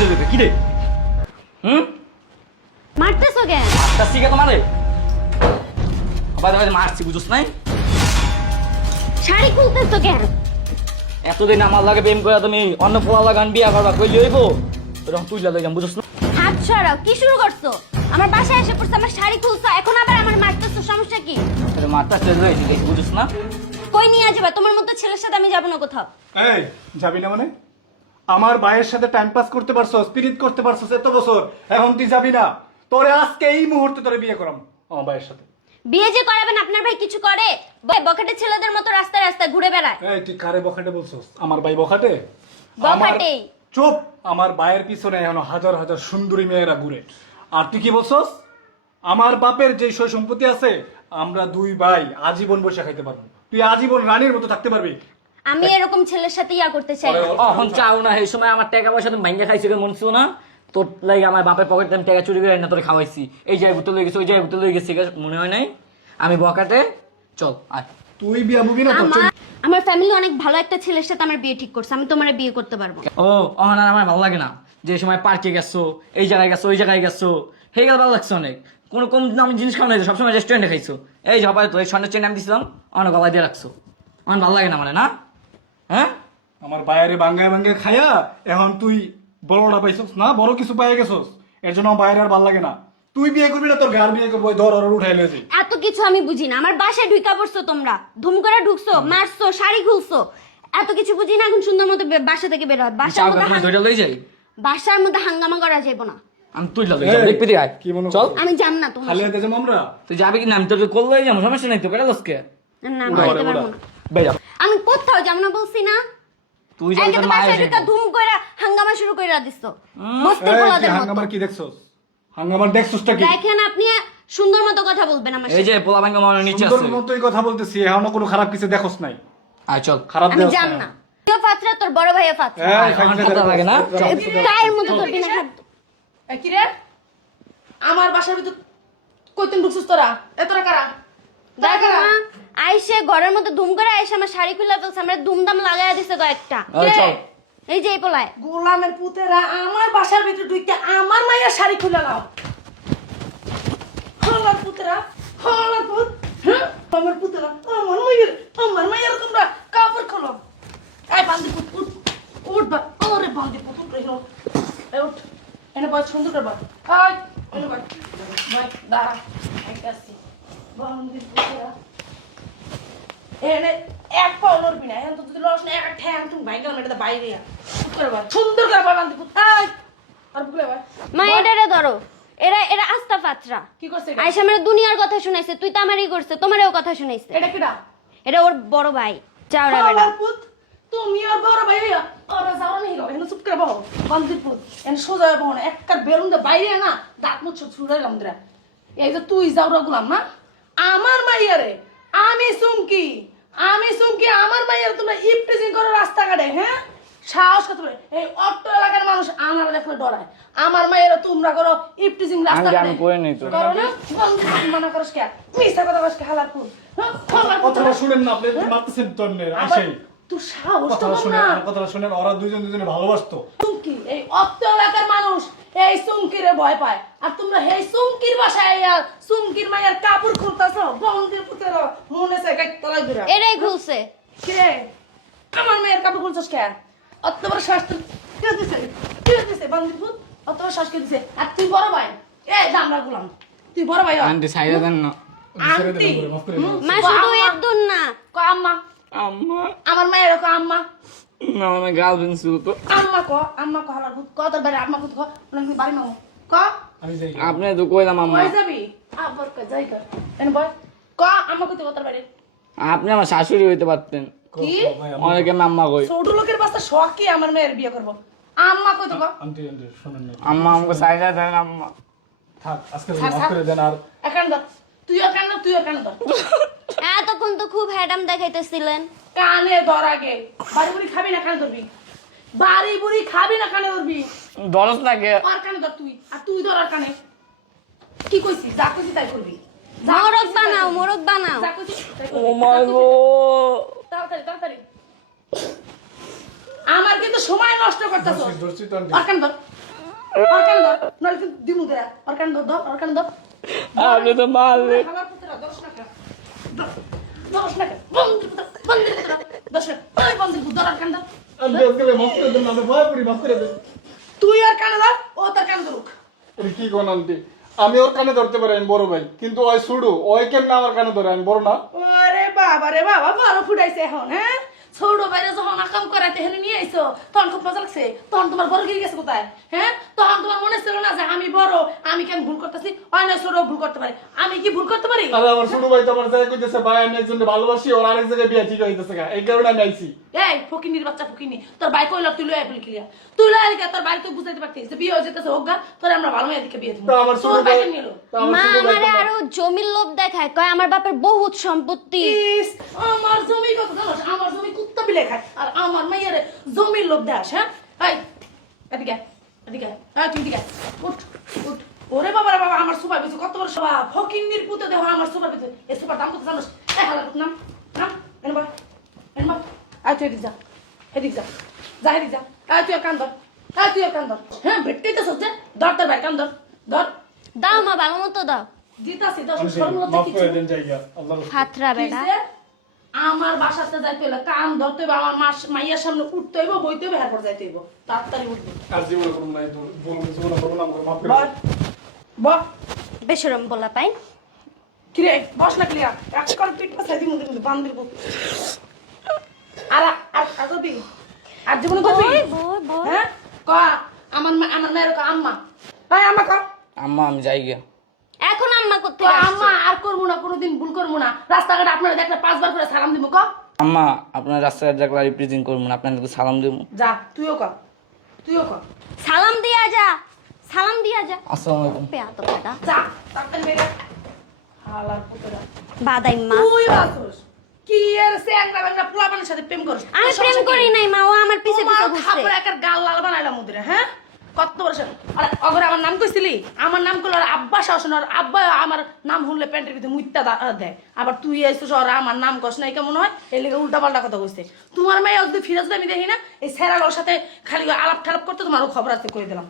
বলে দেবে কি রে? মারতেছো কেন? মারতাছি কে তোমারে? আবার মারছি বুঝছ নাই? শাড়ি খুলতেছো কেন? এতদিন আমার লাগে প্রেম করে তুমি অন্য পোলা লাগান বিয়া করবা কইলি হইব? এরকম তুইলা লইলাম বুঝছ না? হাত সরাও, কি শুরু করছো? আমার বাসায় এসে পড়ছে, আমার শাড়ি খুলছো, এখন আবার আমার মারতেছো, সমস্যা কি? মারতাছে লইছি দেখি বুঝছ না? কই নিয়ে যাবে? তোমার মতো ছেলের সাথে আমি যাব না কোথাও। এই যাবি না মানে? আমার ভাইয়ের সাথে টাইম পাস করতে পারছো, স্পিরিট করতে পারছো এত বছর, এখন তুই যাবি না? তোরে আজকে এই মুহূর্তে তোরে বিয়ে করাম আমার ভাইয়ের সাথে। বিয়ে যে করাবেন আপনার ভাই কিছু করে? বখাটে ছেলেদের মতো রাস্তায় রাস্তায় ঘুরে বেড়ায়। এই তুই কারে বখাটে বলছস? আমার ভাই বখাটে? বখাটেই। চুপ! আমার ভাইয়ের পিছনে এখন হাজার হাজার সুন্দরী মেয়েরা ঘুরে, আর তুই কি বলছস? আমার বাপের যে সয় সম্পত্তি আছে, আমরা দুই ভাই আজীবন বসে খাইতে পারবো, তুই আজীবন রানীর মতো থাকতে পারবি। আমি এরকম ছেলের সাথে ইয়া করতে চাই না। এখন চাও না, এই সময় আমার টাকা পয়সা তুমি ভাঙ্গা খাইছো মন ছিল না? তোর লাগে আমার বাপের পকেট আমি টাকা চুরি করে না তোরে খাওয়াইছি, এই জায়গায় বোতল লয়ে গেছি ওই জায়গায় বোতল লয়ে গেছি, মনে হয় নাই? আমি বকাটে চল আয়। তুই বিয়া বুবি না? আমার ফ্যামিলি অনেক ভালো একটা ছেলের সাথে আমার বিয়ে ঠিক করছে, আমি তোমারে বিয়ে করতে পারবো। ও অহন আর আমার ভালো লাগে না, যে সময় পার্কে গেছো এই জায়গায় গেছো ওই জায়গায় গেছো, সেই গেল ভালো লাগছে অনেক। কোনো কম দামি জিনিস খাওয়া নাই, সবসময় রেস্টুরেন্টে খাইছো। এই যে হবাই তো এই স্বর্ণের চেন আমি দিছিলাম, অনেক গলায় দিয়ে রাখছো, আমার ভালো লাগে না মানে না? হ্যাঁ আমার বাইরে বাঙ্গায় বাঙ্গায় খায়া এখন তুই বড়টা পাইছস না, বড় কিছু পাই গেছস, এর জন্য আমার বাইরে আর ভালো লাগে না। তুই বিয়ে করবি না তোর গার বিয়ে করবো, ধর আর উঠাই লয়েছি। এত কিছু আমি বুঝি না, আমার বাসায় ঢুকা পড়ছো তোমরা, ধুম করে ঢুকছো, মারছো, শাড়ি খুলছো, এত কিছু বুঝি না। এখন সুন্দর মতো বাসা থেকে বের হয়, বাসার মধ্যে হাঙ্গামা করা যাবে না। আমি তুই দেখবি আয় কি মনে চল। আমি জান না তোমার খালি হাতে যাবো আমরা? তুই যাবি কি না? আমি তোর করলেই যাবো, সমস্যা নাই তো, বেড়া লসকে না, আমি যেতে পারবো না। বেড়া আমি কোথাও যাব না বলছি না? তুই যাবি তোর বাসায় মায়ের ঢুকা ধুম করে হাঙ্গামা শুরু করে দিছো, মস্তি পোলাদের মতো। হাঙ্গামার কি দেখছস? হাঙ্গামার দেখছসটা কি? দেখেন আপনি সুন্দর মতো কথা বলবেন আমার এই সাথে। যে পোলা ভাঙ্গা মানের নিচে আছে। সুন্দর মতোই কথা বলতেছি, এখনো কোনো খারাপ কিছু দেখছস নাই। আয় চল। খারাপ আমি দেখছ জান না। তুই ফাতরা, তোর বড় ভাইয়া ফাতরা। এই খাইতে কথা লাগে না? গায়ের মতো ধরবি না হাত। কি রে? আমার বাসার ভিতর কইতেন ঢুকছিস তোরা? তোরা কারা? দেখো মা, আইসে ঘরের মধ্যে ধুম করে আইসে আমার শাড়ি খুলে ফেলছে, আমরা দুমদাম লাগাইয়া দিছে কয়েকটা। আয় চল। এই যে এই পোলায় গোলামের পুতেরা আমার বাসার ভিতর ঢুকে আমার মায়ের শাড়ি খুলে নাও। হলার পুতেরা, হলার পুত, হ্যাঁ? আমার পুতেরা, আমার মায়ের তোমরা কাপড় খোলো। এই বান্দি পুত, উঠ, উঠ বা, ওরে বান্দি পুত, উঠ রে, এই উঠ, এনে বয় সুন্দর করে বয়, এই, এনে বয়, বয়, দাঁড়া, আইতাছি, বান্দি পুতেরা, এনে এক পাও লড়বি না, এখন তো যদি লস না এক ঠ্যাং তুমি ভাই গেলাম এটা বাইরে করে বয়, সুন্দর করে বয় বান্দি পুত, এই, আর বুকলে বয়। মা এটারে ধরো, এরা আস্তা ফাতরা। কি করছে? আইসা আমার দুনিয়ার কথা শুনাইছে, তুই তো আমারই করছে, তোমারও কথা শুনাইছে। এটা কিডা? এটা ওর বড় ভাই চাওড়া বেটা। হলার পুত, তুমি আর বড় ভাই হইয়া ওরা যাও না হিরো এনে চুপ করে বহ বান্দির পুত এনে সোজা বহ না একবার বেরুন দে বাইরে না দাঁত মুখ ছুড়াইলাম দরা। এই যে তুই যাওরা গুলাম না আমার মাইয়ারে আমি সুমকি আমার মাইয়ারে তোমরা ইপটিজিং করো রাস্তাঘাটে, হ্যাঁ? সাহস কত বলে এই অট্ট এলাকার মানুষ আমার দেখলে ডরায়, আমার মাইয়ারে তোমরা করো ইপটিজিং রাস্তাঘাটে। আমি করে নেই তো। করো না বন্ধু মানা করস কে? মিছা কথা কস কে হালার পুত, হ্যাঁ? হলার পুত। কথাটা শুনেন না আপনি, মারতেছেন তন্নে আইসাই। তুই সাহস তো কথাটা কম শুনেন, না। আমার কথাটা শুনেন, ওরা দুজনে ভালোবাসতো। সুমকি এই অত্ত এলাকার মানুষ এই সুমকিরে ভয় পায়, আর তোমরা এই সুমকির বাসায় সুমকির মায়ের কাপড় খুলতাছো বন্ধের পুতের মনে সে গাইত তলাই দিরা। এরাই খুলছে। কে আমার মেয়ের কাপড় খুলছস কে? অত বড় শাস্ত্র কে দিছে বন্ধের পুত, অত বড় শাস্ত্র দিছে। আর তুই বড় ভাই এই দামরা গুলাম, তুই বড় ভাই আন্টি সাইরা দেন না। আন্টি মা শুধু একদম না, ক আম্মা, আম্মা আমার মায়ের ক আম্মা, না আমার গার্লফ্রেন্ড ছিল তো। আম্মা ক হালার পুত, ক তোর বাড়ি আম্মা পুত, ক মানে বাড়ি মামু, ক আমি যাই। আপনি তো কইলাম আম্মা। কই যাবি? আবার কই যাই কর এনে বয়, ক আম্মা কইতে কত বাড়ি? আপনি আমার শাশুড়ি হইতে পারতেন। কি অনেকে আমি আম্মা কই। ছোট লোকের বাচ্চা শখ কি আমার মেয়ের বিয়ে করব? আম্মা কইতে ক আন্টি শুনেন না, আম্মা আমাকে সাইরা দেন আম্মা। থাক আজকে মাফ করে দেন। আর এখান ধর, তুইও কান ধর, এতক্ষণ তো খুব হ্যাডাম দেখাইতেছিলেন। কানে ধর আগে। বাড়ি বুড়ি খাবি না কানে ধরবি, বাড়ি বুড়ি খাবি না কানে ধরবি, দরস লাগে। আর কানে ধর তুই, আর তুই ধর আর কানে। কি কইছিস? যা কইছিস তাই করবি। মোরগ বানাও, মোরগ বানাও। যা কইছিস তাই করবি। ও মাই গড। তাড়াতাড়ি আমার কিন্তু সময় নষ্ট করতেছ। দর্শি তো আন্টি। আর কানে ধর, আর কান ধর নইলে কিন্তু দিমু দে আর কান ধর ধর আর কান ধর আপনি তো মারলে আমার পুত্রা 10 টাকা 10 টাকা বন্দির পুত্রা 10 টাকা ওই বন্দির পুত্রা আর কান ধর আমি আজকে মাফ করে দেন আমি ভয় করি মাফ করে দেন তুই আর কানে ধর ও তার কান ধরুক এটা কি কোন আন্টি আমি ওর কানে ধরতে পারি আমি বড় ভাই কিন্তু ওই সুডু ওই কেমন আমার কানে ধরে আমি বড় না ওরে বাবা রে বাবা বড় ফুটাইছে এখন হ্যাঁ ছোট বাইরে যখন আকাম করাইতে হেনে নিয়ে আইছো তখন খুব মজা লাগছে তখন তোমার বড় গিয়ে গেছে কোথায় হ্যাঁ তখন তোমার মনে ছিল না যে আমি বড় আমি কেন ভুল করতেছি অন্য ছোট ভুল করতে পারি আমি কি ভুল করতে পারি আরে আমার সুডু ভাই তো আমার জায়গা কইতেছে ভাই আমি একজনকে ভালোবাসি ওর আরেক জায়গায় বিয়ে ঠিক হইতেছে এই কারণে আমি আইছি এই ফকিনির বাচ্চা ফকিনি তোর ভাই কইল তুই লয় বলি ক্লিয়ার তুই লয় আইলি তোর ভাই তো বুঝাইতে পারতিস যে বিয়ে হয়ে যেতেছে হোক গা তোর আমরা ভালো মেয়ে দিকে বিয়ে দিব তো আমার তোর সুডু ভাই ভাই নিল তো আমার মা সুডু ভাই আমারে আরো জমির লোভ দেখায় কয় আমার বাপের বহুত সম্পত্তি ইস, আমার জমি কত জানোস আমার জমি কুত্তা বিলে খায় আর আমার মাইয়ার জমির লোভ দেখাস হ্যাঁ এই এদিকে এদিকে এই তুই এদিকে উঠ উঠ ওরে বাবা রে বাবা আমার সুপার বেশি কত বড় সভা ফকিন্নির পুতে দেহ আমার সুপার বেশি এই সুপার দাম কত জানোস এই হালা নাম নাম এনবা এনবা আয় তুই এদিকে যা এদিকে যা যা এদিকে যা আয় তুই আর কান ধর আয় তুই আর কান ধর হ্যাঁ ভেটতেই তো সত্যি ধর তোর ভাই কান ধর ধর দাও মা ভালো মতো দাও দিতাছি দশ আন্টি, সর্বলজ্জা মাফ কিছু করে দেন জায়গা আল্লাহর হাতরা বেড়া কিসে? আমার বাসাতে যাইতে হইলে কান ধরতে হইবে আমার মাইয়ার সামনে উঠতে হইব বইতে হইবে এরপর যাইতে হইব তাড়াতাড়ি উঠবে আর জীবনে করব না বলুন জীবনে করব না আমাকে মাফ করে বল দেন বল বেশরম বলা পাই কিরে বস না ক্লিয়ার একবার পিট পাছাই দিমু কিন্তু বান্দির পুত আর আর আর যদি আর জীবনে করবি বল বল বল হ্যাঁ ক আমার আমার মেয়ের ক আম্মা তাই আম্মা ক আম্মা আমি যাই গিয়া এখন আম্মা করতে ক আম্মা আর করবো না কোনোদিন ভুল করবো না রাস্তাঘাটে আপনারা দেখলে 5 বার করে সালাম দিব ক আম্মা আপনার রাস্তায় দেখলে রিপ্রেজেন্ট করবো না আপনাকে সালাম দেবো যা তুইও ক তুইও ক সালাম দিয়া যা সালাম দিয়া যা আসসালামু আলাইকুম পেয়া তো বেটা যা তাড়াতাড়ি বেরে হালার পুতরা বাদাই মা তুই বাসুস কি এর স্যাংরা ব্যাংরা পোলাপানের সাথে প্রেম করিস আমি প্রেম করি নাই মা ও আমার পিছে পিছে ঘুরছে খাবার একার গাল লাল বানাইলাম মুদিরে হ্যাঁ কত বড় আরে অগরে আমার নাম কইছিলি আমার নাম কইলো আর আব্বা শাসন আর আব্বা আমার নাম শুনলে প্যান্টের ভিতরে মুইত্তা দেয় আবার তুই আইছিস আর আমার নাম কস নাই কেমন হয় এই লেগে উল্টা পাল্টা কথা কইছে তোমার মেয়ে যদি ফিরাজ আমি দেখি না এই সেরাগর সাথে খালি আলাপ ঠালাপ করতে তোমারও খবর আছে কই দিলাম